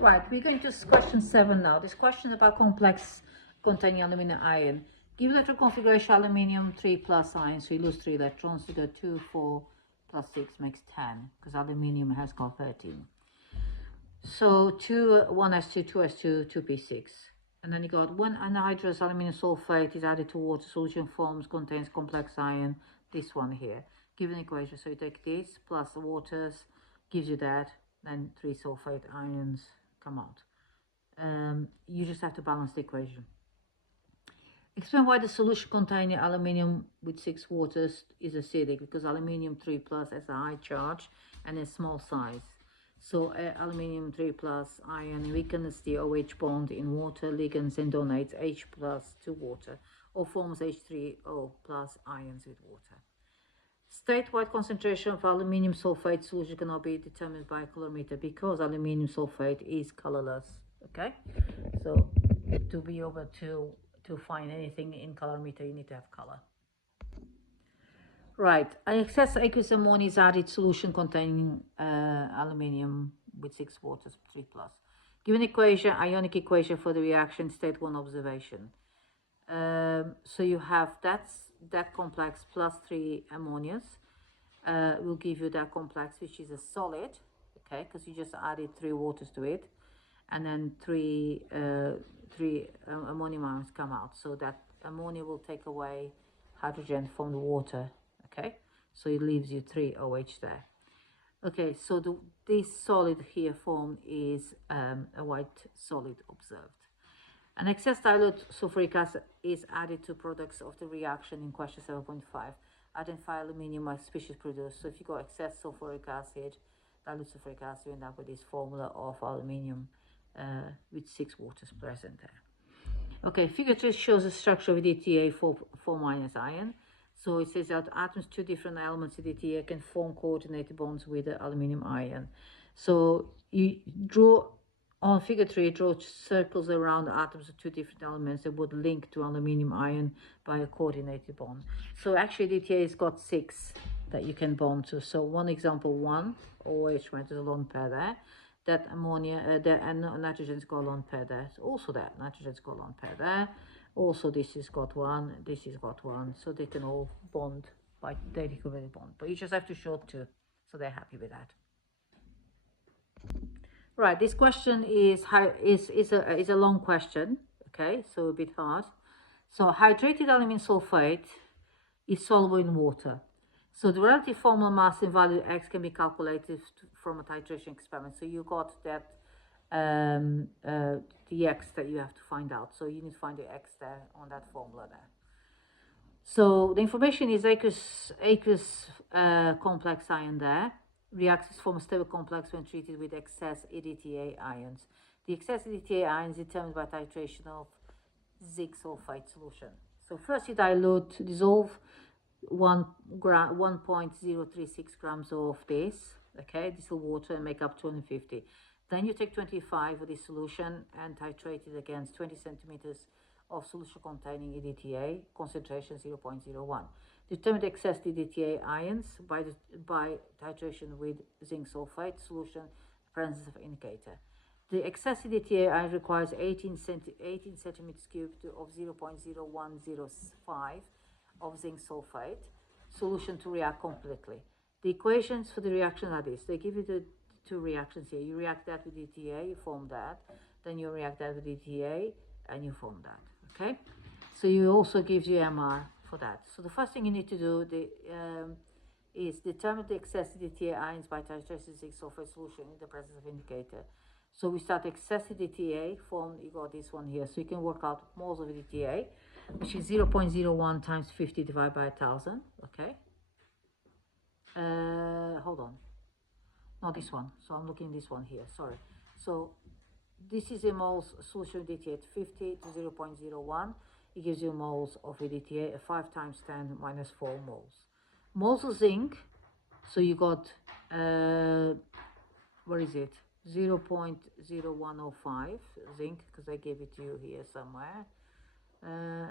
Right, we're going to question 7 now. This question is about complex containing aluminium ion. Give electron configuration aluminium 3 plus ion, so you lose 3 electrons. You go 2, 4 plus 6 makes 10, because aluminium has got 13. So 1s2, 2s2, 2p6. And then you got when anhydrous aluminum sulfate is added to water, solution forms, contains complex ion, this one here. Give an equation, so you take this plus the waters, gives you that, then 3 sulfate ions come out. You just have to balance the equation. Explain why the solution containing aluminium with 6 waters is acidic, because aluminium 3 plus has a high charge and a small size. So aluminium 3 plus ion weakens the OH bond in water, ligands and donates H plus to water, or forms H3O plus ions with water. Statewide concentration of aluminium sulfate solution cannot be determined by a colorimeter because aluminium sulfate is colorless. Okay, so to be able to find anything in colorimeter, you need to have color. Right, an excess aqueous ammonia is added solution containing aluminium with 6 waters 3 plus. Given equation, ionic equation for the reaction, state 1 observation. So you have that complex plus 3 ammonias will give you that complex, which is a solid, okay, because you just added 3 waters to it, and then three ammonium ions come out. So that ammonia will take away hydrogen from the water, okay, so it leaves you 3 OH there. Okay, so this solid here formed is a white solid observed. An excess dilute sulfuric acid is added to products of the reaction in question 7.5. Identify aluminium as species produced. So if you got excess sulfuric acid, dilute sulfuric acid, you end up with this formula of aluminium with 6 waters present there. Okay, figure 3 shows the structure of EDTA 4 minus ion. So it says that atoms, 2 different elements of EDTA can form coordinated bonds with the aluminium ion. So you draw on figure 3, draw circles around the atoms of 2 different elements that would link to aluminium ion by a coordinated bond. So actually EDTA has got 6 that you can bond to. So one example 1, OH went to the lone pair there. That ammonia, and nitrogen's got a lone pair there. So also that nitrogen's got a lone pair there. Also this has got 1, this has got 1. So they can all bond by they equivalent bond. But you just have to show 2, so they're happy with that. Right, this question is a long question, okay, so a bit hard. So hydrated aluminum sulfate is soluble in water. So the relative formula mass and value X can be calculated from a titration experiment. So you got that the X that you have to find out. So you need to find the X there on that formula there. So the information is aqueous complex ion there. Reacts to form a stable complex when treated with excess EDTA ions. The excess EDTA ions is determined by titration of zinc sulfate solution. So first you dissolve 1.036 grams of this, okay, distilled water, and make up 250. Then you take 25 of this solution and titrate it against 20 centimeters of solution containing EDTA, concentration 0.01. Determine the excess EDTA ions by titration with zinc sulfate solution, presence of indicator. The excess EDTA ion requires 18 centimeters cubed of 0.0105 of zinc sulfate solution to react completely. The equations for the reaction are this. They give you the 2 reactions here. You react that with EDTA, you form that. Then you react that with EDTA, and you form that. Okay? So you also gives you MR for that. So the first thing you need to do is determine the excess EDTA ions by titration zinc sulfate solution in the presence of indicator. So we start excess EDTA formed, you got this one here. So you can work out moles of EDTA, which is 0.01 times 50 divided by 1,000, okay? Hold on. Not this one. So I'm looking at this one here, sorry. So this is a moles solution of EDTA at 50 to 0.01. It gives you moles of EDTA, 5 times 10 minus 4 moles. Moles of zinc, so you got, where is it? 0.0105 zinc, because I gave it to you here somewhere.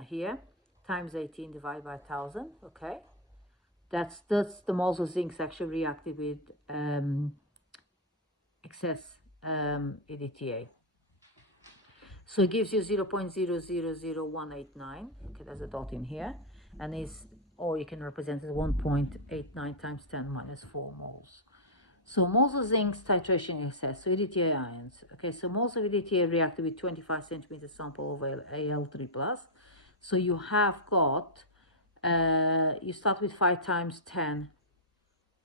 Here, times 18 divided by 1,000, okay? That's the moles of zinc actually reacted with excess EDTA. So it gives you 0.000189. Okay, there's a dot in here, and or you can represent it as 1.89 times 10 minus 4 moles. So moles of zinc titration excess, so EDTA ions. Okay, so moles of EDTA reacted with 25 centimeter sample of Al3 plus. So you have got, you start with 5 times 10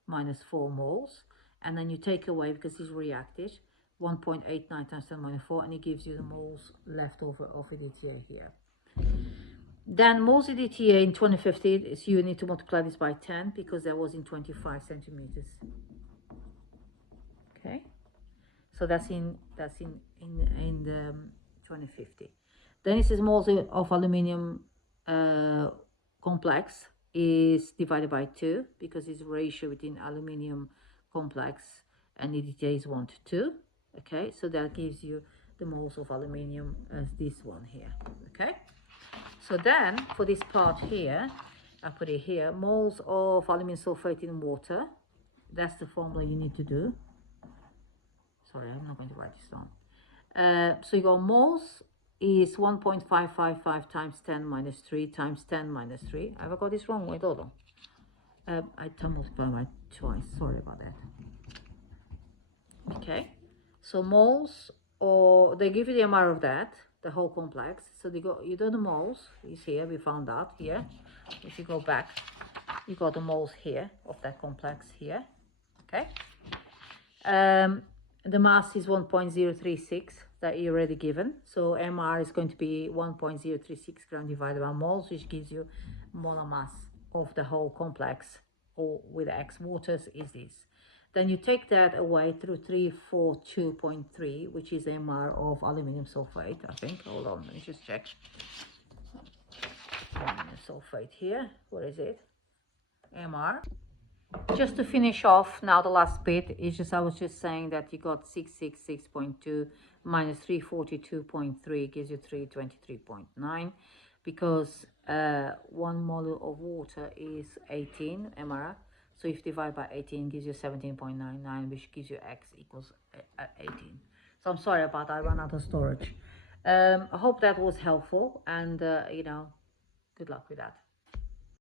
minus 4 moles, and then you take away, because it's reacted, 1.89 times 10 minus 4, and it gives you the moles left over of EDTA here. Then moles EDTA in 2050, so you need to multiply this by 10 because that was in 25 centimeters. Okay, so that's in the 2050. Then it says moles of aluminium complex is divided by 2 because it's ratio between aluminium complex and EDTA is 1 to 2. Okay, so that gives you the moles of aluminium as this one here. Okay, so then for this part here, I put it here, moles of aluminum sulfate in water. That's the formula you need to do. Sorry, I'm not going to write this down. So you go moles is 1.555 times 10 minus 3 times 10 minus 3. Have I got this wrong? Wait, hold on. I multiply by twice. Sorry about that. Okay. So moles, or they give you the MR of that, the whole complex. So you do the moles. Is here. We found out here. If you go back, you got the moles here of that complex here. Okay. The mass is 1.036 that you already given. So MR is going to be 1.036 gram divided by moles, which gives you molar mass of the whole complex, or with X waters is this. Then you take that away through 342.3, which is MR of aluminium sulfate, I think. Hold on, let me just check. Aluminium sulfate here, where is it? MR. Just to finish off now, the last bit is just, I was just saying that you got 666.2 minus 342.3 gives you 323.9, because 1 mole of water is 18 mR. So if you divide by 18 gives you 17.99, which gives you X equals 18. So I'm sorry about that, I ran out of storage. I hope that was helpful, and you know, good luck with that.